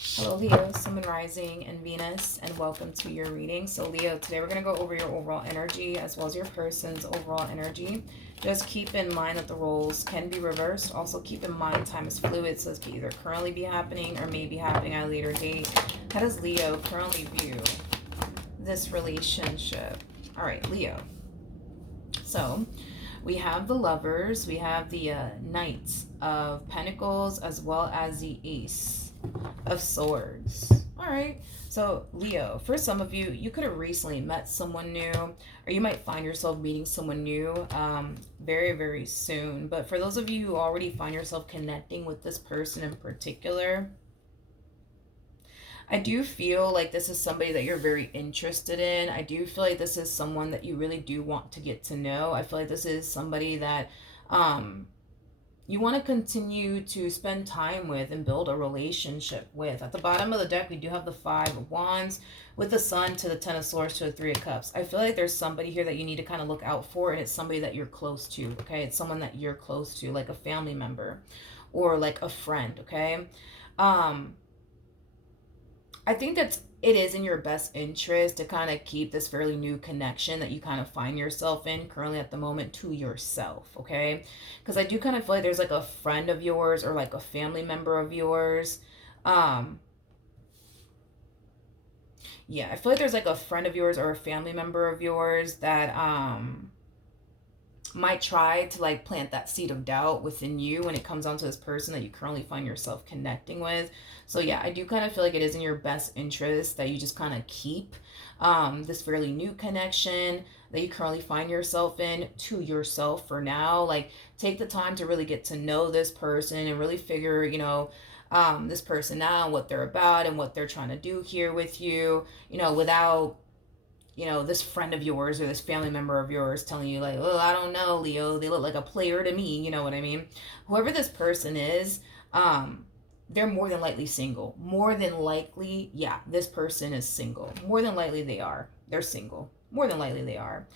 Hello, Leo, Sun, Moon, Rising, and Venus, and welcome to your reading. So, Leo, today we're going to go over your overall energy as well as your person's overall energy. Just keep in mind that the roles can be reversed. Also, keep in mind time is fluid, so this could either currently be happening or may be happening at a later date. How does Leo currently view this relationship? All right, Leo. So, we have the Lovers, we have the Knights of Pentacles, as well as the Ace of Swords. All right. So, Leo, for some of you, you could have recently met someone new, or you might find yourself meeting someone new very, very soon. But for those of you who already find yourself connecting with this person in particular, I do feel like this is somebody that you're very interested in. I do feel like this is someone that you really do want to get to know. I feel like this is somebody that you want to continue to spend time with and build a relationship with. At the bottom of the deck, we do have the Five of Wands with the Sun to the Ten of Swords to the Three of Cups. I feel like there's somebody here that you need to kind of look out for, and it's somebody that you're close to, okay? It's someone that you're close to, like a family member or like a friend, okay? I think that it is in your best interest to kind of keep this fairly new connection that you kind of find yourself in currently at the moment to yourself, okay? Because I do kind of feel like there's like a friend of yours or like a family member of yours. Yeah, I feel like there's like a friend of yours or a family member of yours that might try to like plant that seed of doubt within you when it comes down to this person that you currently find yourself connecting with. So yeah, I do kind of feel like it is in your best interest that you just kind of keep this fairly new connection that you currently find yourself in to yourself for now. Like, take the time to really get to know this person and really figure, this person out, what they're about and what they're trying to do here with you, without this friend of yours or this family member of yours telling you like, oh, I don't know, Leo, they look like a player to me. You know what I mean? Whoever this person is, they're more than likely single. More than likely, yeah, this person is single. More than likely they are. They're single. More than likely they are.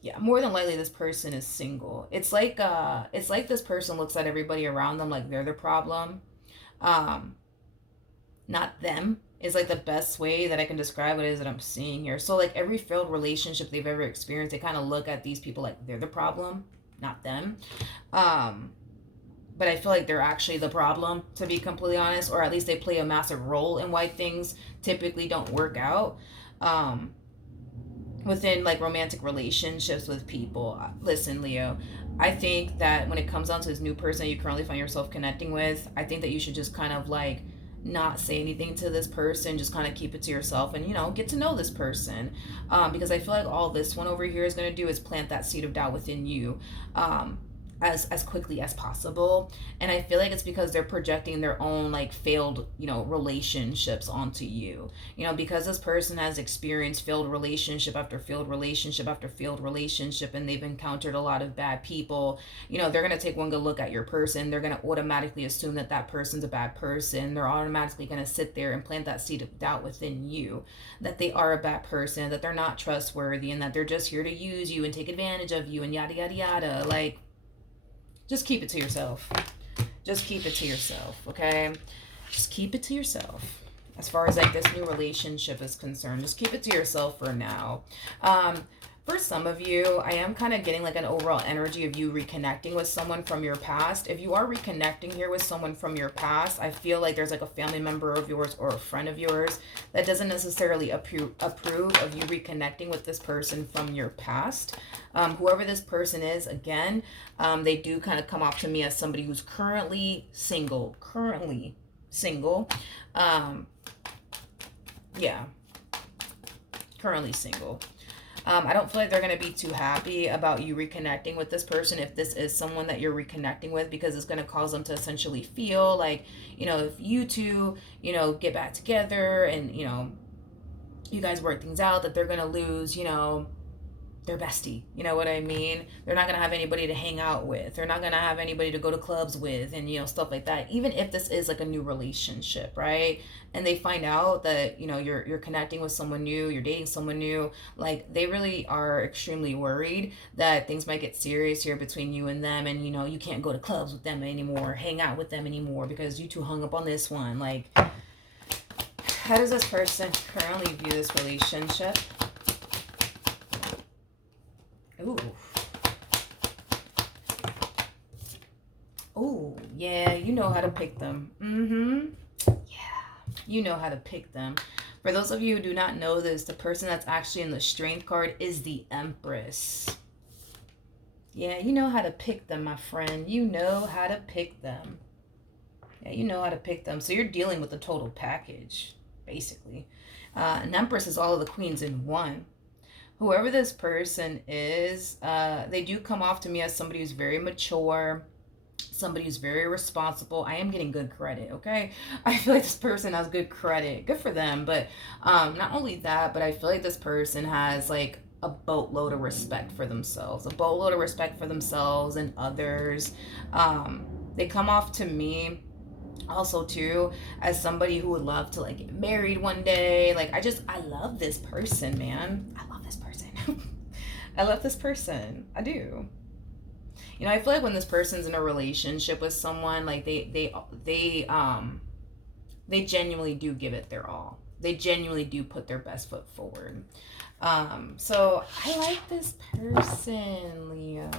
Yeah, more than likely this person is single. It's like this person looks at everybody around them like they're the problem. Um, Not them is like the best way that I can describe what it is that I'm seeing here. So like every failed relationship they've ever experienced, they kind of look at these people like they're the problem, not them. Um, but I feel like they're actually the problem, to be completely honest, or at least they play a massive role in why things typically don't work out. Um, Within like romantic relationships with people. Listen, Leo, I think that when it comes down to this new person you currently find yourself connecting with, I think that you should just kind of like not say anything to this person, just kind of keep it to yourself and get to know this person, because I feel like all this one over here is going to do is plant that seed of doubt within you, as quickly as possible. And I feel like it's because they're projecting their own like failed relationships onto you, because this person has experienced failed relationship after failed relationship after failed relationship, and they've encountered a lot of bad people. They're going to take one good look at your person, they're going to automatically assume that that person's a bad person. They're automatically going to sit there and plant that seed of doubt within you that they are a bad person, that they're not trustworthy, and that they're just here to use you and take advantage of you and yada yada yada. Like, just keep it to yourself. Just keep it to yourself, okay? Just keep it to yourself. As far as like this new relationship is concerned, just keep it to yourself for now. For some of you, I am kind of getting like an overall energy of you reconnecting with someone from your past. If you are reconnecting here with someone from your past, I feel like there's like a family member of yours or a friend of yours that doesn't necessarily approve of you reconnecting with this person from your past. Whoever this person is, again, they do kind of come off to me as somebody who's currently single. Yeah, currently single. I don't feel like they're going to be too happy about you reconnecting with this person if this is someone that you're reconnecting with, because it's going to cause them to essentially feel like, if you two, get back together and, you guys work things out, that they're going to lose, their bestie. You know what I mean? They're not gonna have anybody to hang out with. They're not gonna have anybody to go to clubs with, and stuff like that. Even if this is like a new relationship, right? And they find out that you're connecting with someone new, you're dating someone new. Like they really are extremely worried that things might get serious here between you and them, and you can't go to clubs with them anymore, hang out with them anymore because you two hung up on this one. Like, how does this person currently view this relationship? Ooh. Oh, yeah, you know how to pick them. Yeah, you know how to pick them. For those of you who do not know this, the person that's actually in the Strength card is the Empress. Yeah, you know how to pick them, my friend. You know how to pick them. Yeah, you know how to pick them. So you're dealing with the total package, basically. An Empress is all of the queens in one. Whoever this person is, they do come off to me as somebody who's very mature, somebody who's very responsible. I am getting good credit, okay? I feel like this person has good credit. Good for them. But not only that, but I feel like this person has like a boatload of respect for themselves, a boatload of respect for themselves and others. They come off to me also too as somebody who would love to like get married one day. Like I love this person, man. I love this person. I love this person. I do. I feel like when this person's in a relationship with someone, like they genuinely do give it their all. They genuinely do put their best foot forward. So I like this person, Leo.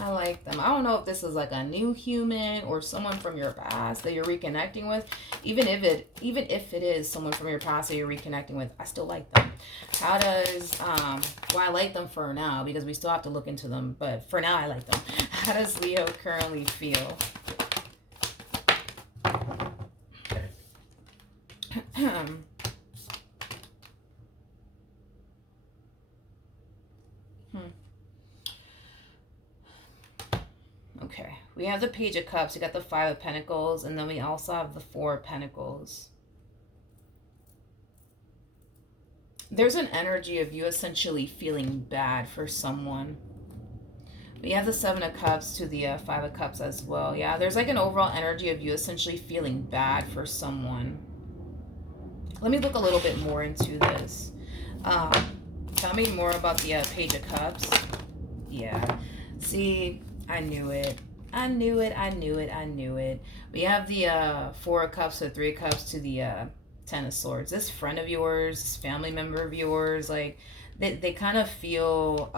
I like them. I don't know if this is like a new human or someone from your past that you're reconnecting with. Even if it is someone from your past that you're reconnecting with, I still like them. How does well, I like them for now because we still have to look into them, but for now I like them. How does Leo currently feel? Okay, we have the Page of Cups, we got the Five of Pentacles, and then we also have the Four of Pentacles. There's an energy of you essentially feeling bad for someone. We have the Seven of Cups to the Five of Cups as well. Yeah, there's like an overall energy of you essentially feeling bad for someone. Let me look a little bit more into this. Tell me more about the Page of Cups. Yeah. See, I knew it. I knew it. I knew it. I knew it. We have the Four of Cups to Three of Cups to the Ten of Swords. This friend of yours, this family member of yours, like they kind of feel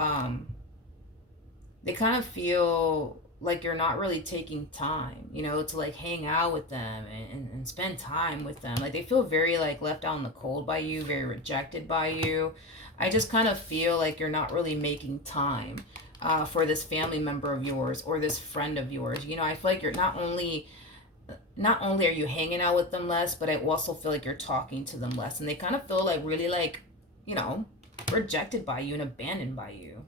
like you're not really taking time, to like hang out with them and spend time with them. Like they feel very like left out in the cold by you, very rejected by you. I just kind of feel like you're not really making time for this family member of yours or this friend of yours. I feel like you're not only are you hanging out with them less, but I also feel like you're talking to them less. And they kind of feel like really like, rejected by you and abandoned by you.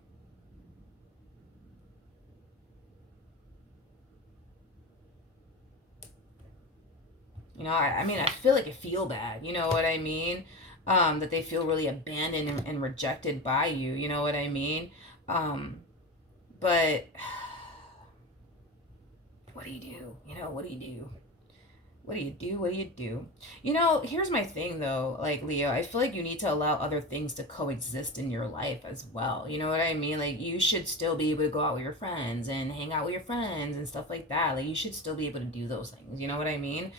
I mean, I feel like you feel bad. You know what I mean? That they feel really abandoned and rejected by you. You know what I mean? But what do you do? What do you do? What do you do? What do you do? Here's my thing though, like Leo, I feel like you need to allow other things to coexist in your life as well. You know what I mean? Like you should still be able to go out with your friends and hang out with your friends and stuff like that. Like you should still be able to do those things. You know what I mean?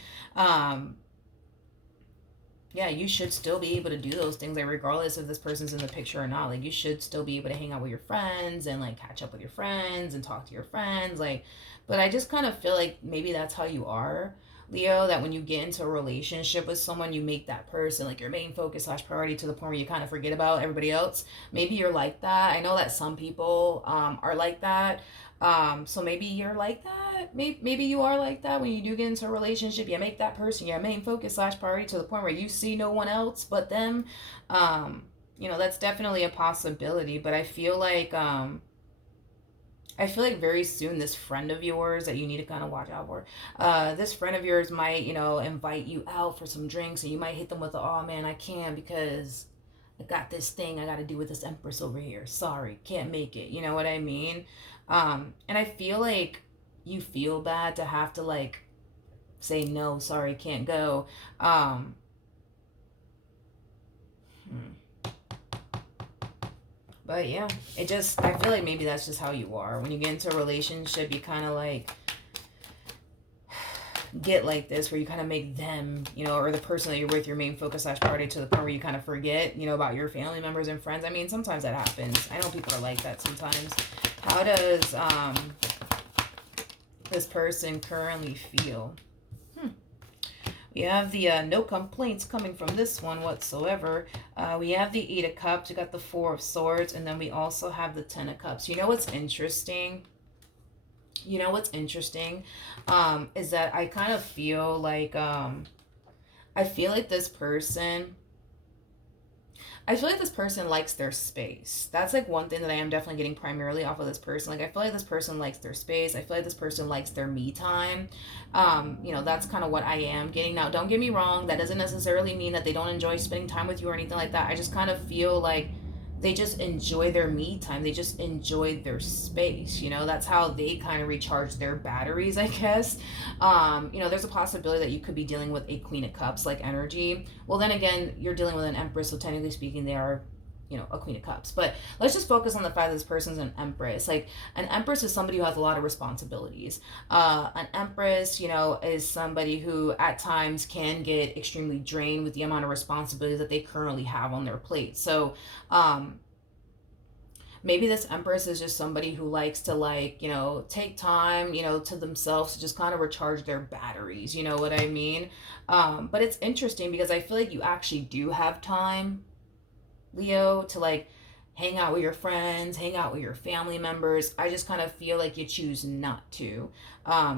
Yeah, you should still be able to do those things, like regardless if this person's in the picture or not. Like you should still be able to hang out with your friends and like catch up with your friends and talk to your friends. Like, but I just kind of feel like maybe that's how you are, Leo, that when you get into a relationship with someone, you make that person like your main focus / priority to the point where you kind of forget about everybody else. Maybe you're like that. I know that some people are like that. So maybe you're like that. Maybe you are like that when you do get into a relationship. You make that person your main focus / priority to the point where you see no one else but them. That's definitely a possibility. But I feel like very soon this friend of yours that you need to kind of watch out for, this friend of yours might, invite you out for some drinks, and you might hit them with the, oh man, I can't because I got this thing I got to do with this Empress over here. Sorry, can't make it. You know what I mean? And I feel like you feel bad to have to like say no, sorry, can't go. Um, hmm. But yeah, it just, I feel like maybe that's just how you are. When you get into a relationship, you kind of like get like this where you kind of make them, you know, or the person that you're with your main focus slash priority, to the point where you kind of forget, you know, about your family members and friends. I mean, sometimes that happens. I know people are like that sometimes. How does this person currently feel? We have the no complaints coming from this one whatsoever. We have the Eight of Cups. We got the Four of Swords. And then we also have the Ten of Cups. You know what's interesting? You know what's interesting? Is that I kind of feel like, I feel like this person... I feel like this person likes their space. That's like one thing that I am definitely getting primarily off of this person. Like I feel like this person likes their space. I feel like this person likes their me time. You know, that's kind of what I am getting. Now, don't get me wrong. That doesn't necessarily mean that they don't enjoy spending time with you or anything like that. I just kind of feel like they just enjoy their me time. They just enjoy their space. You know, that's how they kind of recharge their batteries, I guess. You know, there's a possibility that you could be dealing with a Queen of Cups like energy. Well, then again, you're dealing with an Empress, so technically speaking, they are, you know, a Queen of Cups. But let's just focus on the fact that this person's an Empress. Like, an Empress is somebody who has a lot of responsibilities. An Empress, you know, is somebody who at times can get extremely drained with the amount of responsibilities that they currently have on their plate. So, maybe this Empress is just somebody who likes to, like, you know, take time, you know, to themselves to just kind of recharge their batteries. You know what I mean? But it's interesting because I feel like you actually do have time, Leo, to like hang out with your friends, hang out with your family members. I just kind of feel like you choose not to.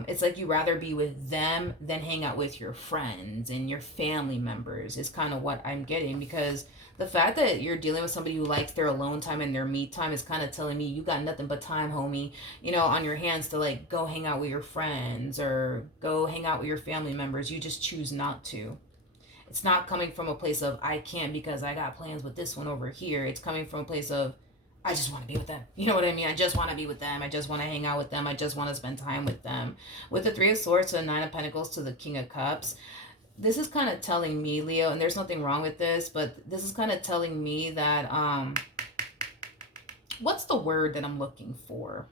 It's like you rather be with them than hang out with your friends and your family members is kind of what I'm getting, because the fact that you're dealing with somebody who likes their alone time and their me time is kind of telling me you got nothing but time, homie, you know, on your hands to like go hang out with your friends or go hang out with your family members. You just choose not to. It's not coming from a place of I can't because I got plans with this one over here. It's coming from a place of I just want to be with them. You know what I mean? I just want to be with them. I just want to hang out with them. I just want to spend time with them. With the Three of Swords to the Nine of Pentacles to the King of Cups, this is kind of telling me, Leo, and there's nothing wrong with this, but this is kind of telling me that what's the word that I'm looking for?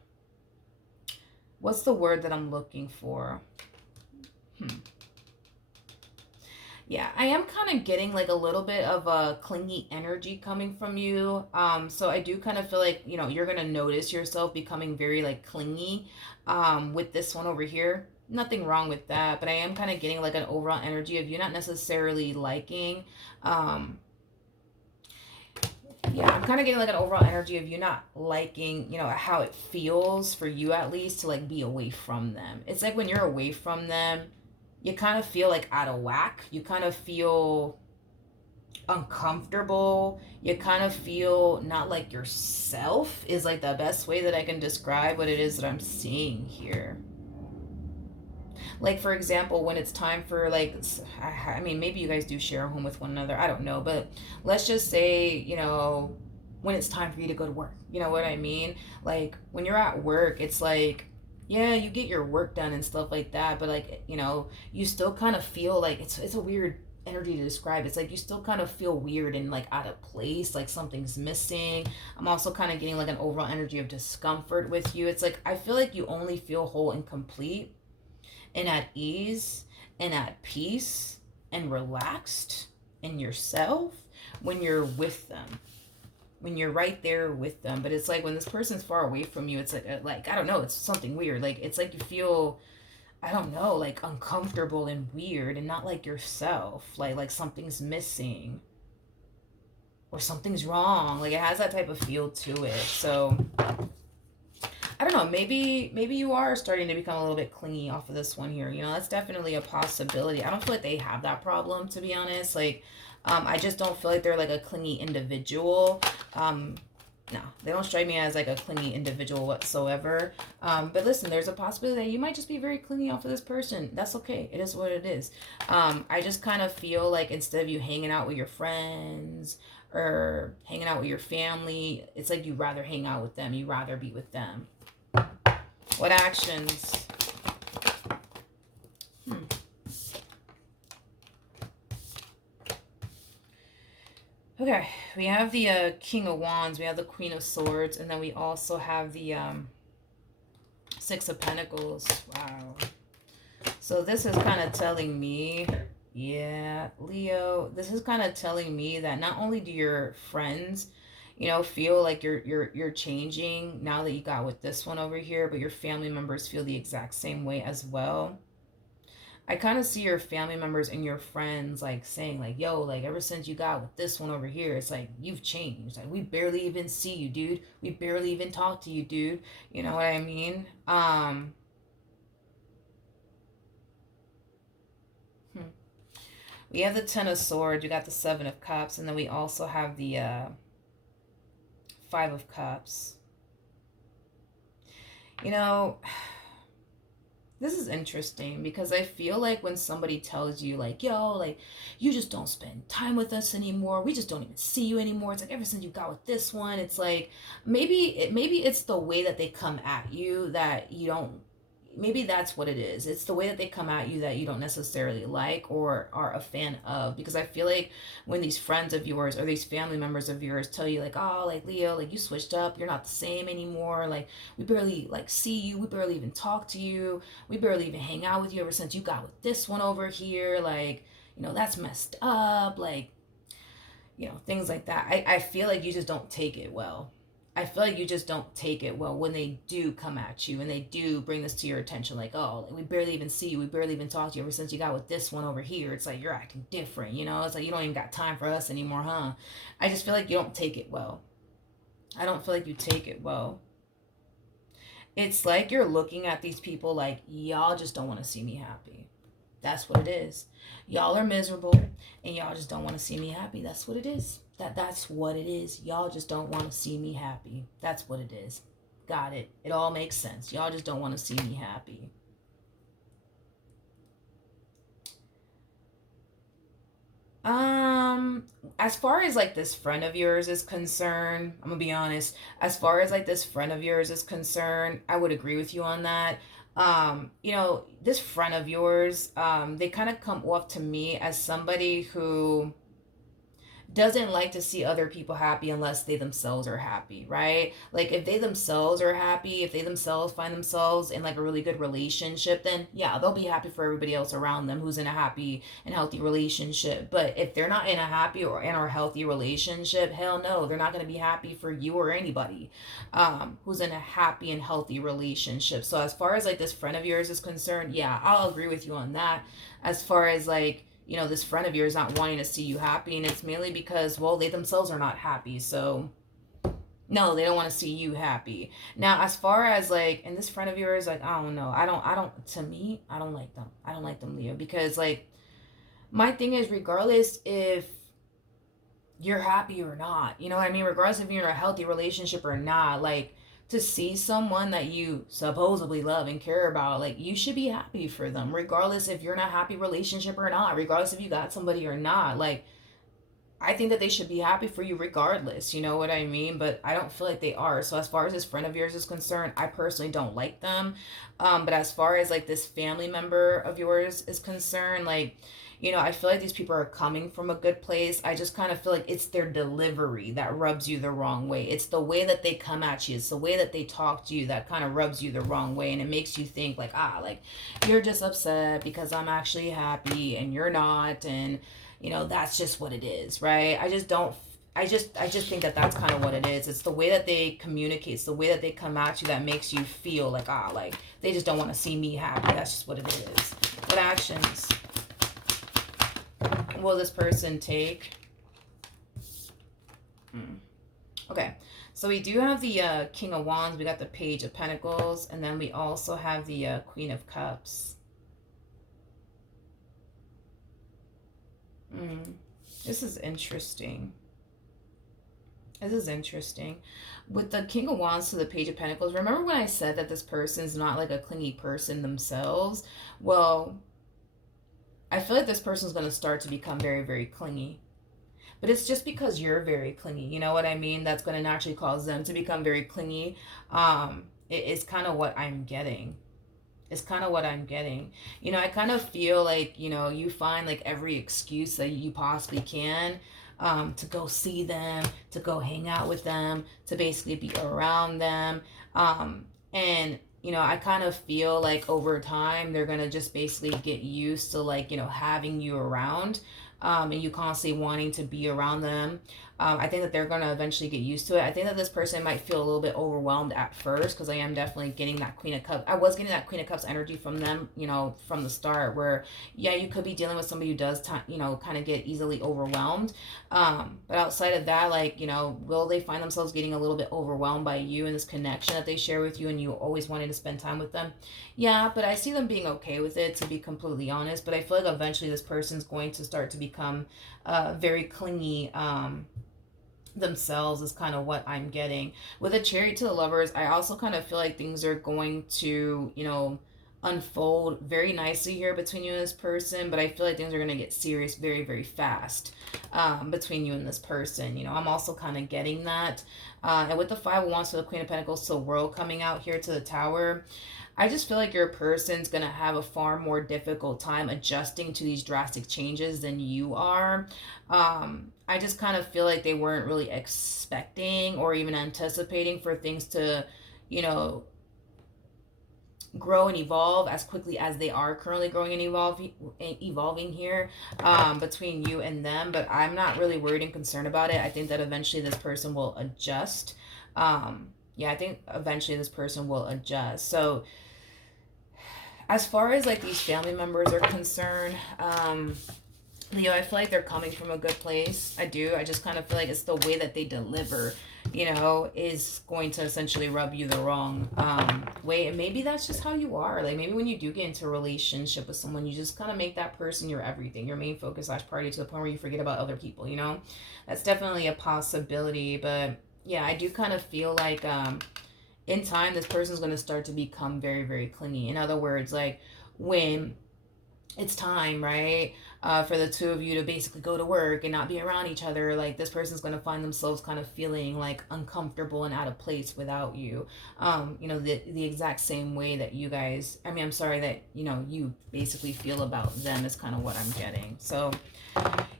What's the word that I'm looking for? Yeah, I am kind of getting like a little bit of a clingy energy coming from you. So I do kind of feel like, you know, you're going to notice yourself becoming very like clingy with this one over here. Nothing wrong with that, but I am kind of getting like an overall energy of you not necessarily liking, yeah, I'm kind of getting like an overall energy of you not liking, you know, how it feels for you at least to like be away from them. It's like when you're away from them, you kind of feel like out of whack. You kind of feel uncomfortable. You kind of feel not like yourself is like the best way that I can describe what it is that I'm seeing here. Like, for example, when it's time for, like, I mean, maybe you guys do share a home with one another. I don't know. But let's just say, you know, when it's time for you to go to work. You know what I mean? Like, when you're at work, it's like, yeah, you get your work done and stuff like that. But, like, you know, you still kind of feel like it's a weird energy to describe. It's like you still kind of feel weird and like out of place, like something's missing. I'm also kind of getting like an overall energy of discomfort with you. It's like I feel like you only feel whole and complete and at ease and at peace and relaxed in yourself when you're with them, when you're right there with them. But it's like when this person's far away from you, it's like I don't know, it's something weird. Like it's like you feel, I don't know, like uncomfortable and weird and not like yourself, like something's missing or something's wrong. Like it has that type of feel to it. So I don't know, maybe you are starting to become a little bit clingy off of this one here. You know, that's definitely a possibility. I don't feel like they have that problem, to be honest. Like, I just don't feel like they're like a clingy individual. No, they don't strike me as like a clingy individual whatsoever. But listen, there's a possibility that you might just be very clingy off of this person. That's okay. It is what it is. I just kind of feel like instead of you hanging out with your friends or hanging out with your family, it's like you rather hang out with them. You rather be with them. What actions? Okay, we have the King of Wands, we have the Queen of Swords, and then we also have the Six of Pentacles. Wow. So this is kind of telling me, yeah, Leo, this is kind of telling me that not only do your friends, you know, feel like you're changing now that you got with this one over here, but your family members feel the exact same way as well. I kind of see your family members and your friends like saying like, yo, like ever since you got with this one over here, it's like you've changed. Like we barely even see you, dude. We barely even talk to you, dude. You know what I mean? Hmm. We have the Ten of Swords, you got the Seven of Cups, and then we also have the Five of Cups. You know, this is interesting because I feel like when somebody tells you like, yo, like you just don't spend time with us anymore. We just don't even see you anymore. It's like ever since you got with this one, it's like maybe it's the way that they come at you that you don't, maybe that's what it is. It's the way that they come at you that you don't necessarily like or are a fan of. Because I feel like when these friends of yours or these family members of yours tell you like, oh, like Leo, like you switched up, you're not the same anymore, like we barely like see you, we barely even talk to you, we barely even hang out with you ever since you got with this one over here, like, you know, that's messed up, like, you know, things like that. I feel like you just don't take it well. I feel like you just don't take it well when they do come at you and they do bring this to your attention. Like, oh, like, we barely even see you. We barely even talk to you ever since you got with this one over here. It's like you're acting different, you know? It's like you don't even got time for us anymore, huh? I just feel like you don't take it well. I don't feel like you take it well. It's like you're looking at these people like, y'all just don't want to see me happy. That's what it is. Y'all are miserable and y'all just don't want to see me happy. That's what it is. That's what it is. Y'all just don't want to see me happy. That's what it is. Got it. It all makes sense. Y'all just don't want to see me happy. As far as like this friend of yours is concerned, I'm gonna be honest. As far as like this friend of yours is concerned, I would agree with you on that. You know, this friend of yours, they kind of come off to me as somebody who doesn't like to see other people happy unless they themselves are happy, right? Like if they themselves are happy, if they themselves find themselves in like a really good relationship, then yeah, they'll be happy for everybody else around them who's in a happy and healthy relationship. But if they're not in a happy or in a healthy relationship, hell no, they're not going to be happy for you or anybody who's in a happy and healthy relationship. So as far as like this friend of yours is concerned, yeah, I'll agree with you on that. As far as like, you know, this friend of yours not wanting to see you happy, and it's mainly because, well, they themselves are not happy. So no, they don't want to see you happy. Now as far as like, and this friend of yours, like, I don't know, I don't to me, I don't like them. I don't like them, Leo, because like my thing is, regardless if you're happy or not, you know what I mean, regardless if you're in a healthy relationship or not, like to see someone that you supposedly love and care about, like you should be happy for them regardless if you're in a happy relationship or not, regardless if you got somebody or not. Like I think that they should be happy for you regardless, you know what I mean? But I don't feel like they are. So as far as this friend of yours is concerned, I personally don't like them. But as far as like this family member of yours is concerned, like, you know, I feel like these people are coming from a good place. I just kind of feel like it's their delivery that rubs you the wrong way. It's the way that they come at you. It's the way that they talk to you that kind of rubs you the wrong way. And it makes you think like, ah, like you're just upset because I'm actually happy and you're not. And you know, that's just what it is, right? I just don't, I just think that that's kind of what it is. It's the way that they communicate, it's the way that they come at you that makes you feel like, ah, like they just don't want to see me happy. That's just what it is. What actions will this person take? Okay, so we do have the King of Wands, we got the Page of Pentacles, and then we also have the Queen of Cups. This is interesting. This is interesting. With the King of Wands to the Page of Pentacles, remember when I said that this person's not like a clingy person themselves? Well, I feel like this person's going to start to become very, very clingy. But it's just because you're very clingy. You know what I mean? That's going to naturally cause them to become very clingy. It's kind of what I'm getting. It's kind of what I'm getting. You know, I kind of feel like, you know, you find like every excuse that you possibly can to go see them, to go hang out with them, to basically be around them. And, you know, I kind of feel like over time they're going to just basically get used to like, you know, having you around. And you constantly wanting to be around them. I think that they're going to eventually get used to it. I think that this person might feel a little bit overwhelmed at first because I am definitely getting that Queen of Cups. I was getting that Queen of Cups energy from them, you know, from the start where, yeah, you could be dealing with somebody who does, you know, kind of get easily overwhelmed. But outside of that, like, you know, will they find themselves getting a little bit overwhelmed by you and this connection that they share with you and you always wanting to spend time with them? Yeah, but I see them being okay with it, to be completely honest. But I feel like eventually this person's going to start to become very clingy themselves, is kind of what I'm getting. With a Chariot to the Lovers, I also kind of feel like things are going to, you know, unfold very nicely here between you and this person, but I feel like things are going to get serious very, very fast between you and this person. You know, I'm also kind of getting that. And with the Five of Wands to the Queen of Pentacles to the World coming out here to the Tower, I just feel like your person's going to have a far more difficult time adjusting to these drastic changes than you are. I just kind of feel like they weren't really expecting or even anticipating for things to, you know, grow and evolve as quickly as they are currently growing and evolving here between you and them. But I'm not really worried and concerned about it. I think that eventually this person will adjust. Yeah, I think eventually this person will adjust. So as far as like these family members are concerned, Leo, I feel like they're coming from a good place. I do. I just kind of feel like it's the way that they deliver, you know, is going to essentially rub you the wrong way. And maybe that's just how you are. Like maybe when you do get into a relationship with someone, you just kind of make that person your everything, your main focus / party, to the point where you forget about other people, you know? That's definitely a possibility. But yeah, I do kind of feel like in time, this person's going to start to become very, very clingy. In other words, like when it's time, right, for the two of you to basically go to work and not be around each other, like this person's going to find themselves kind of feeling like uncomfortable and out of place without you. You know, the exact same way that you guys, I mean, I'm sorry, that, you know, you basically feel about them is kind of what I'm getting. So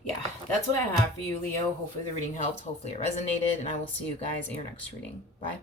yeah, that's what I have for you, Leo. Hopefully the reading helped. Hopefully it resonated, and I will see you guys in your next reading. Bye.